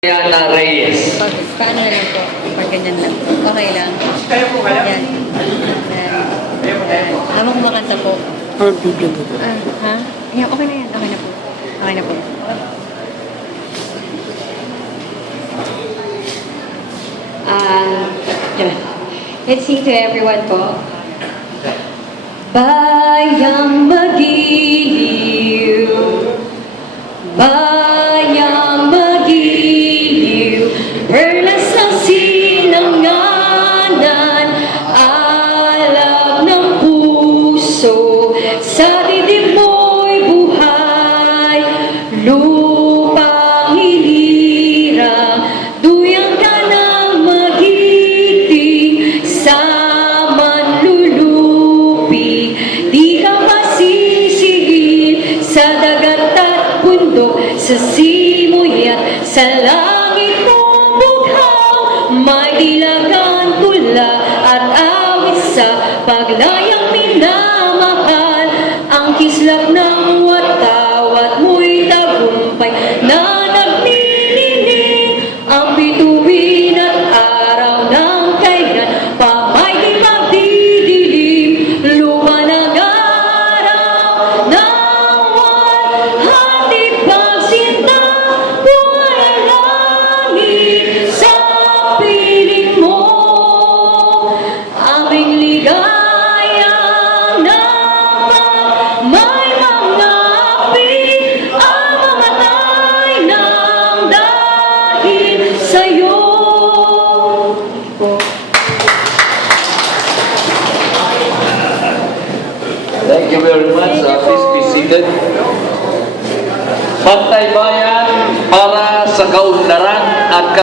Diana Reyes. Paano na lang po? Pag ganyan lang po. Okay lang. Kaya po kaya? Yan. Habang kumakanta po. Ha? Yan, okay na yan. Okay na po. Okay na po. Yan. Let's sing to everyone po. Bayang magiliw, bayang magiliw, perlas ng sinanganan, alam ng puso, sa dibdib mo'y buhay, lupang hilirang, duyang ka ng magiting, sa manlulupi, di ka masisingin, sa dagat at bundok, sa simoy at sa langit mong bughaw, may dilagan tula at awit sa paglayang minamahal, ang kislap ng watawat mo'y tagumpay na nagnininig, ang bituin at araw ng kailan pa may di magdidilim, lumanag araw ng walhati pagsinta, buhay langit sa piling mo, aming ligayang napag may mga api, ang mamatay ng dahil sa'yo. Thank you very much. Please be seated. Pantay Bayan para sa kaunlaran.